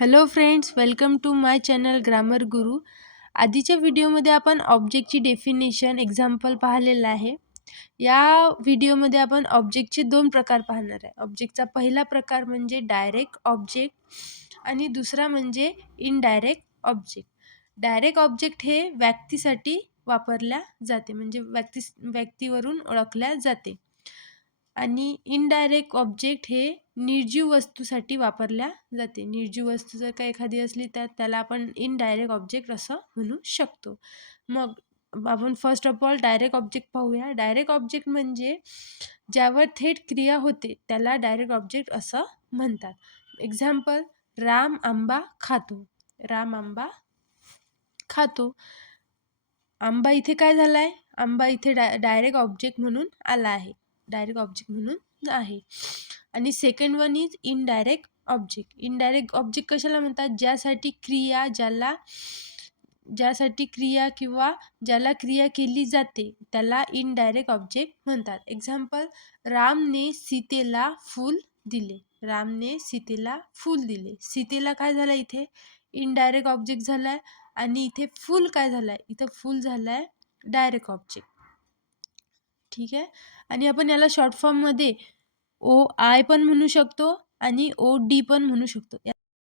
Hello friends, welcome to my channel grammar guru. आधीच्या व्हिडिओमध्ये आपण ऑब्जेक्टची डेफिनेशन एक्झाम्पल पाहिलेलं आहे. या व्हिडिओमध्ये आपण ऑब्जेक्टचे दोन प्रकार पाहणार आहे. ऑब्जेक्टचा पहिला प्रकार म्हणजे डायरेक्ट ऑब्जेक्ट आणि दुसरा म्हणजे इनडायरेक्ट ऑब्जेक्ट. डायरेक्ट ऑब्जेक्ट हे व्यक्तीसाठी वापरल्या जाते, म्हणजे व्यक्तीवरून ओळखल्या जाते. आणि इनडायरेक्ट ऑब्जेक्ट हे निर्जीव वस्तूसाठी वापरल्या जाते. निर्जीव वस्तू जर का एखादी असली तर त्याला आपण इनडायरेक्ट ऑब्जेक्ट असं म्हणू शकतो. मग आपण first of all direct object पाहूया. डायरेक्ट ऑब्जेक्ट म्हणजे ज्यावर थेट क्रिया होते त्याला डायरेक्ट ऑब्जेक्ट असं म्हणतात. एक्झाम्पल, राम आंबा खातो. राम आंबा खातो. आंबा इथे काय झालाय? आंबा इथे डायरेक्ट ऑब्जेक्ट म्हणून आला आहे. डायरेक्ट ऑब्जेक्ट म्हणून आहे. आणि second one is indirect object. Indirect object कशाला म्हणतात? ज्यासाठी क्रिया किंवा ज्याला क्रिया केली जाते त्याला इनडायरेक्ट ऑब्जेक्ट म्हणतात. एक्झाम्पल, रामने सीतेला फूल दिले. रामने सीतेला फूल दिले. सीतेला काय झालं इथे? इनडायरेक्ट ऑब्जेक्ट झालाय. आणि इथे फूल काय झालाय? इथं फूल झालाय डायरेक्ट ऑब्जेक्ट. ठीक आहे. आणि आपण याला शॉर्ट फॉर्ममध्ये OI पण म्हणू शकतो आणि OD पण म्हणू शकतो.